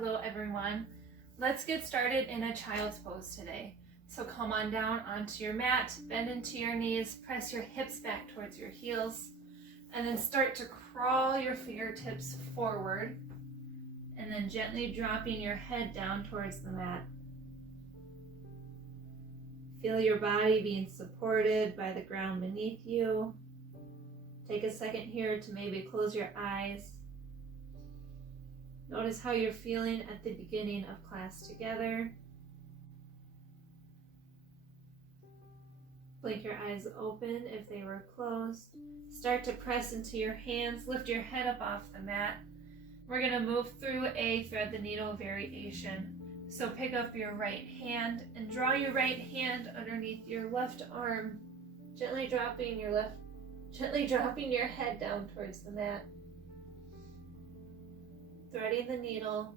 Hello everyone. Let's get started in a child's pose today. So come on down onto your mat, bend into your knees, press your hips back towards your heels, and then start to crawl your fingertips forward, and then gently dropping your head down towards the mat. Feel your body being supported by the ground beneath you. Take a second here to maybe close your eyes. Notice how you're feeling at the beginning of class together. Blink your eyes open if they were closed. Start to press into your hands. Lift your head up off the mat. We're going to move through a thread the needle variation. So pick up your right hand and draw your right hand underneath your left arm, gently dropping your head down towards the mat. Threading the needle,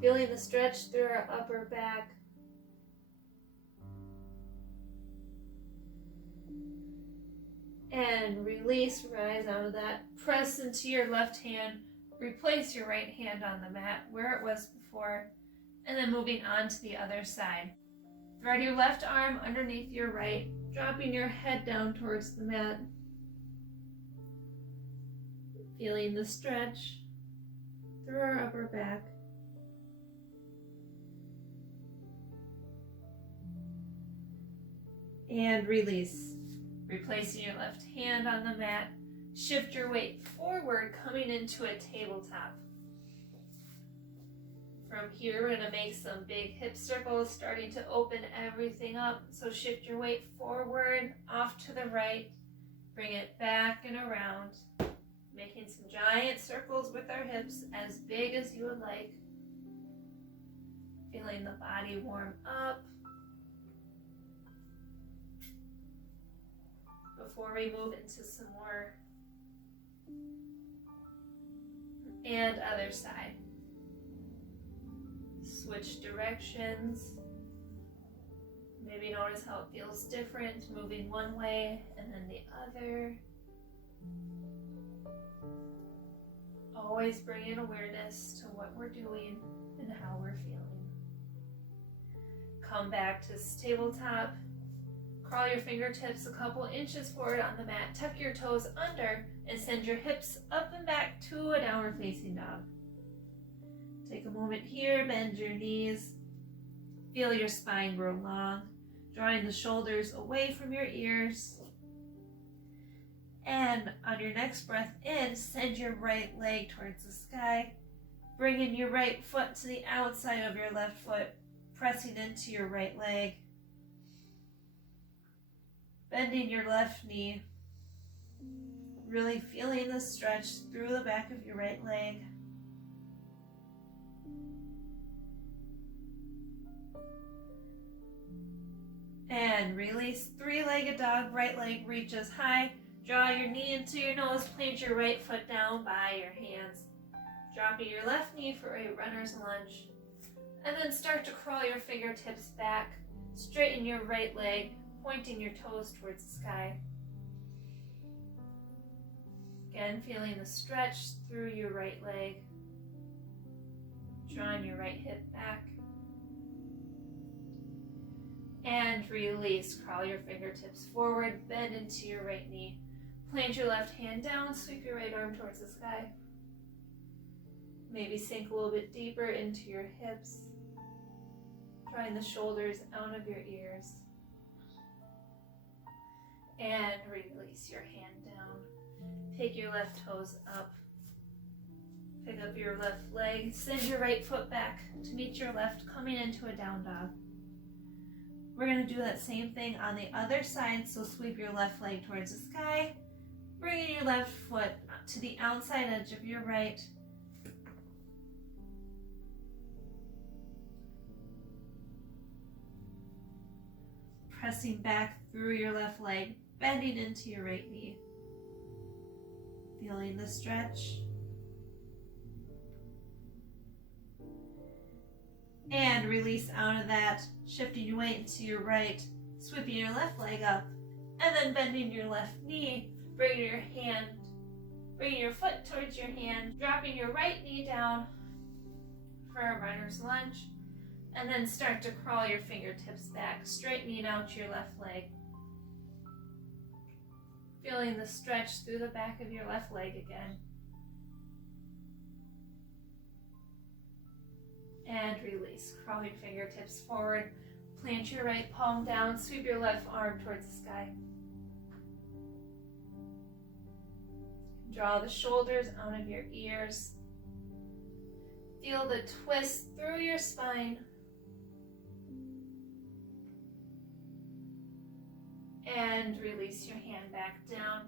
feeling the stretch through our upper back. And release, rise out of that. Press into your left hand, replace your right hand on the mat where it was before, and then moving on to the other side. Thread your left arm underneath your right, dropping your head down towards the mat. Feeling the stretch through our upper back. And release. Replacing your left hand on the mat. Shift your weight forward, coming into a tabletop. From here, we're going to make some big hip circles, starting to open everything up. So shift your weight forward, off to the right. Bring it back and around. Making some giant circles with our hips, as big as you would like. Feeling the body warm up. Before we move into some more. And other side. Switch directions. Maybe notice how it feels different, moving one way and then the other. Always bring in awareness to what we're doing and how we're feeling. Come back to this tabletop. Crawl your fingertips a couple inches forward on the mat. Tuck your toes under and send your hips up and back to a downward facing dog. Take a moment here, bend your knees. Feel your spine grow long, drawing the shoulders away from your ears. And on your next breath in, send your right leg towards the sky. Bringing your right foot to the outside of your left foot, pressing into your right leg. Bending your left knee. Really feeling the stretch through the back of your right leg. And release. Three-legged dog, right leg reaches high. Draw your knee into your nose, plant your right foot down by your hands. Dropping your left knee for a runner's lunge. And then start to crawl your fingertips back. Straighten your right leg, pointing your toes towards the sky. Again, feeling the stretch through your right leg. Drawing your right hip back. And release. Crawl your fingertips forward, bend into your right knee. Plant your left hand down, sweep your right arm towards the sky. Maybe sink a little bit deeper into your hips. Drawing the shoulders out of your ears. And release your hand down. Take your left toes up. Pick up your left leg. Send your right foot back to meet your left, coming into a down dog. We're going to do that same thing on the other side. So sweep your left leg towards the sky. Bringing your left foot to the outside edge of your right. Pressing back through your left leg, bending into your right knee. Feeling the stretch. And release out of that, shifting your weight into your right, sweeping your left leg up, and then bending your left knee, bringing your hand Bring your foot towards your hand, dropping your right knee down for a runner's lunge, and then start to crawl your fingertips back, straightening out your left leg. Feeling the stretch through the back of your left leg again. And release. Crawl your fingertips forward. Plant your right palm down. Sweep your left arm towards the sky. Draw the shoulders out of your ears. Feel the twist through your spine. And release your hand back down.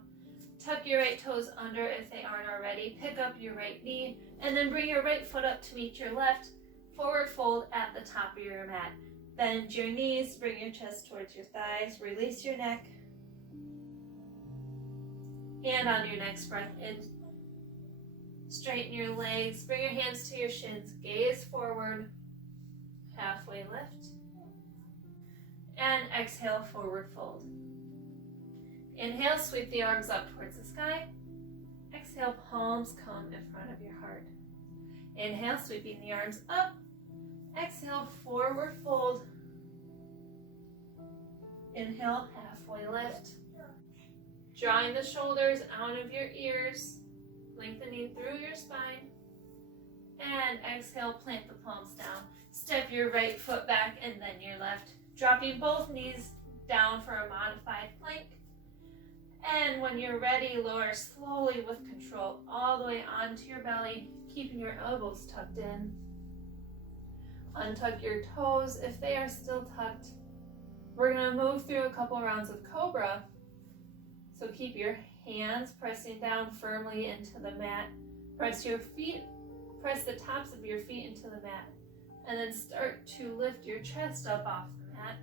Tuck your right toes under if they aren't already. Pick up your right knee and then bring your right foot up to meet your left. Forward fold at the top of your mat. Bend your knees, bring your chest towards your thighs, release your neck. And on your next breath in, straighten your legs, bring your hands to your shins, gaze forward, halfway lift. And exhale, forward fold. Inhale, sweep the arms up towards the sky. Exhale, palms come in front of your heart. Inhale, sweeping the arms up. Exhale, forward fold. Inhale, halfway lift. Drawing the shoulders out of your ears, lengthening through your spine. And exhale, plant the palms down. Step your right foot back and then your left. Dropping both knees down for a modified plank. And when you're ready, lower slowly with control all the way onto your belly, keeping your elbows tucked in. Untuck your toes if they are still tucked. We're going to move through a couple rounds of Cobra. So keep your hands pressing down firmly into the mat. Press the tops of your feet into the mat. And then start to lift your chest up off the mat.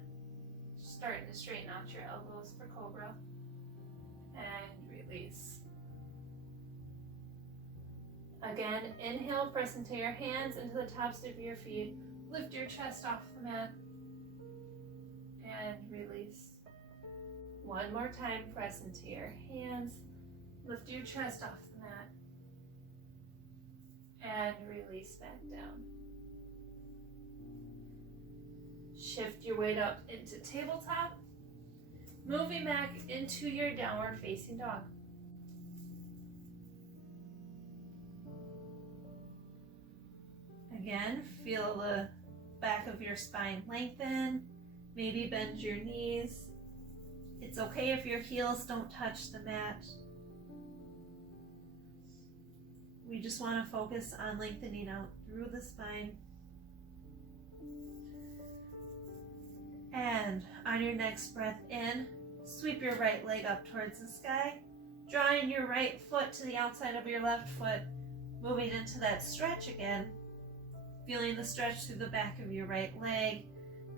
Starting to straighten out your elbows for Cobra. And release. Again, inhale, press into your hands, into the tops of your feet. Lift your chest off the mat. And release. One more time, press into your hands. Lift your chest off the mat. And release back down. Shift your weight up into tabletop. Moving back into your downward facing dog. Again, feel the back of your spine lengthen. Maybe bend your knees. It's okay if your heels don't touch the mat. We just want to focus on lengthening out through the spine. And on your next breath in, sweep your right leg up towards the sky, drawing your right foot to the outside of your left foot, moving into that stretch again, feeling the stretch through the back of your right leg,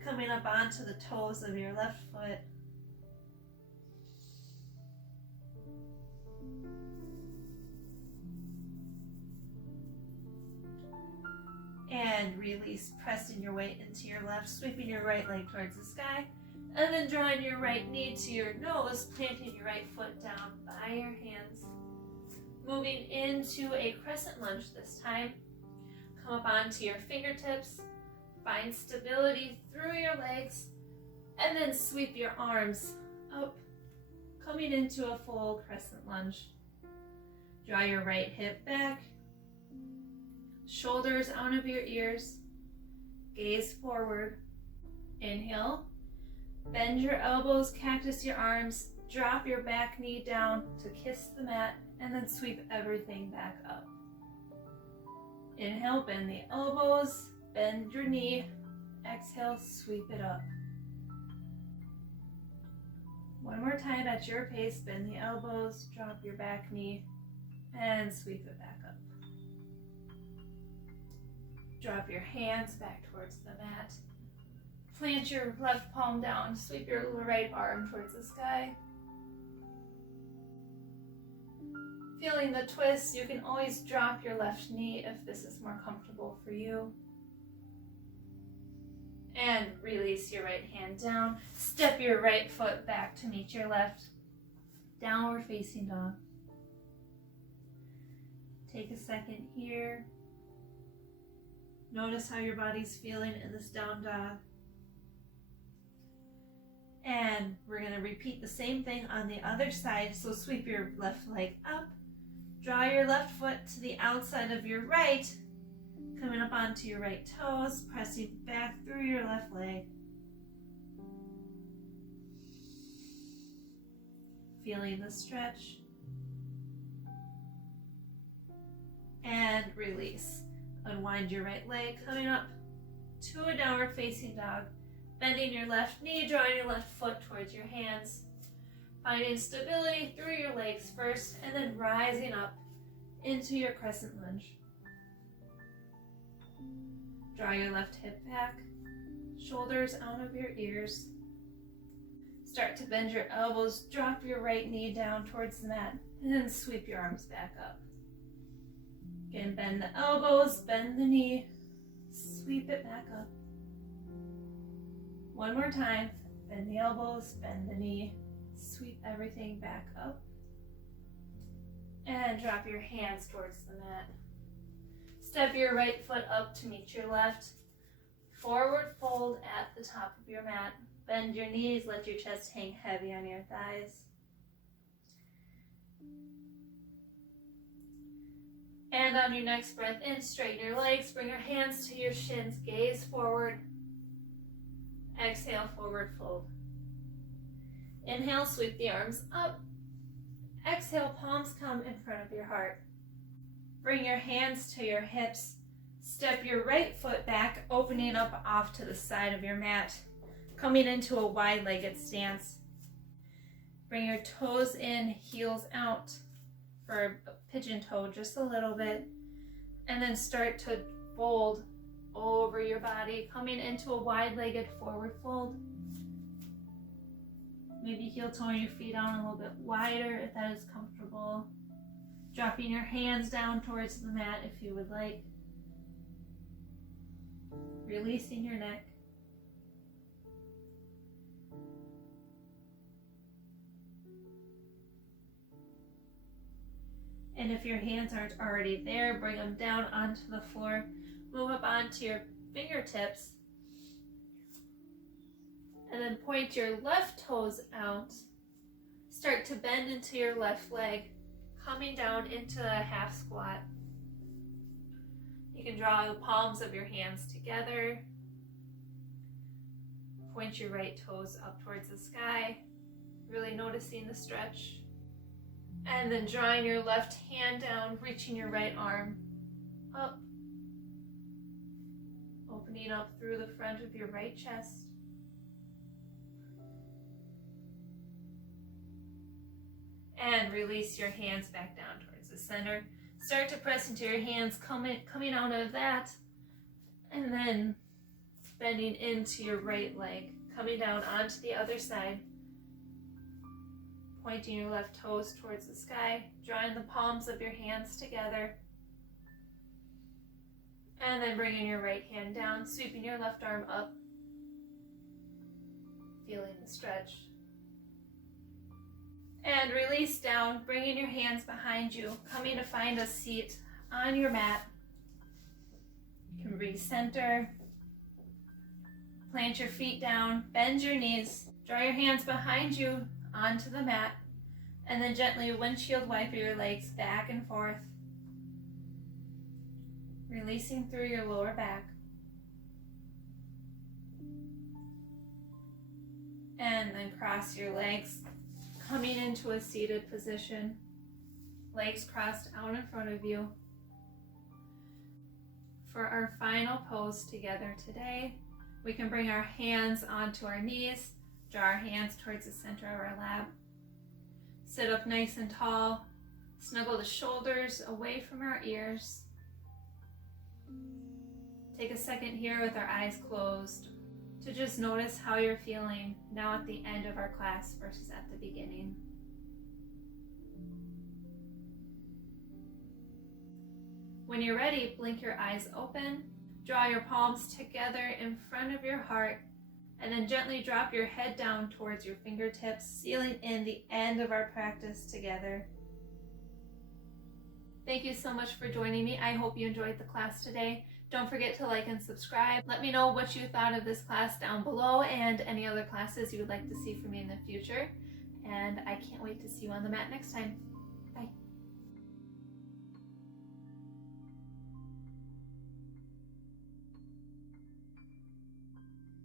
coming up onto the toes of your left foot. And release, pressing your weight into your left, sweeping your right leg towards the sky, and then drawing your right knee to your nose, planting your right foot down by your hands. Moving into a crescent lunge this time. Come up onto your fingertips, find stability through your legs, and then sweep your arms up, coming into a full crescent lunge. Draw your right hip back, shoulders out of your ears, gaze forward. Inhale, bend your elbows, cactus your arms, drop your back knee down to kiss the mat, and then sweep everything back up. Inhale, bend the elbows, bend your knee. Exhale, sweep it up. One more time at your pace, bend the elbows, drop your back knee, and sweep it back up. Drop your hands back towards the mat. Plant your left palm down, sweep your right arm towards the sky. Feeling the twist, you can always drop your left knee if this is more comfortable for you. And release your right hand down. Step your right foot back to meet your left. Downward facing dog. Take a second here. Notice how your body's feeling in this down dog. And we're going to repeat the same thing on the other side. So sweep your left leg up. Draw your left foot to the outside of your right. Coming up onto your right toes. Pressing back through your left leg. Feeling the stretch. And release. Unwind your right leg. Coming up to a downward facing dog. Bending your left knee, drawing your left foot towards your hands. Finding stability through your legs first, and then rising up into your crescent lunge. Draw your left hip back, shoulders out of your ears. Start to bend your elbows, drop your right knee down towards the mat, and then sweep your arms back up. Again, bend the elbows, bend the knee, sweep it back up. One more time, bend the elbows, bend the knee, sweep everything back up, and drop your hands towards the mat. Step your right foot up to meet your left. Forward fold at the top of your mat. Bend your knees, let your chest hang heavy on your thighs. And on your next breath in, straighten your legs, bring your hands to your shins, gaze forward. Exhale, forward fold. Inhale, sweep the arms up. Exhale, palms come in front of your heart. Bring your hands to your hips. Step your right foot back, opening up off to the side of your mat. Coming into a wide-legged stance. Bring your toes in, heels out for a pigeon toe just a little bit. And then start to fold over your body, coming into a wide-legged forward fold. Maybe heel toeing your feet down a little bit wider if that is comfortable. Dropping your hands down towards the mat if you would like. Releasing your neck. And if your hands aren't already there, bring them down onto the floor. Move up onto your fingertips. And then point your left toes out. Start to bend into your left leg, coming down into a half squat. You can draw the palms of your hands together. Point your right toes up towards the sky, really noticing the stretch. And then drawing your left hand down, reaching your right arm up. Opening up through the front of your right chest. And release your hands back down towards the center. Start to press into your hands, coming out of that. And then bending into your right leg, coming down onto the other side. Pointing your left toes towards the sky, drawing the palms of your hands together. And then bringing your right hand down, sweeping your left arm up. Feeling the stretch. And release down, bringing your hands behind you, coming to find a seat on your mat. You can recenter. Plant your feet down, bend your knees, draw your hands behind you onto the mat, and then gently windshield wipe your legs back and forth, releasing through your lower back. And then cross your legs, coming into a seated position, legs crossed out in front of you. For our final pose together today, we can bring our hands onto our knees, draw our hands towards the center of our lap. Sit up nice and tall, snuggle the shoulders away from our ears. Take a second here with our eyes closed to just notice how you're feeling now at the end of our class versus at the beginning. When you're ready, blink your eyes open, draw your palms together in front of your heart, and then gently drop your head down towards your fingertips, sealing in the end of our practice together. Thank you so much for joining me. I hope you enjoyed the class today. Don't forget to like and subscribe. Let me know what you thought of this class down below and any other classes you would like to see from me in the future. And I can't wait to see you on the mat next time.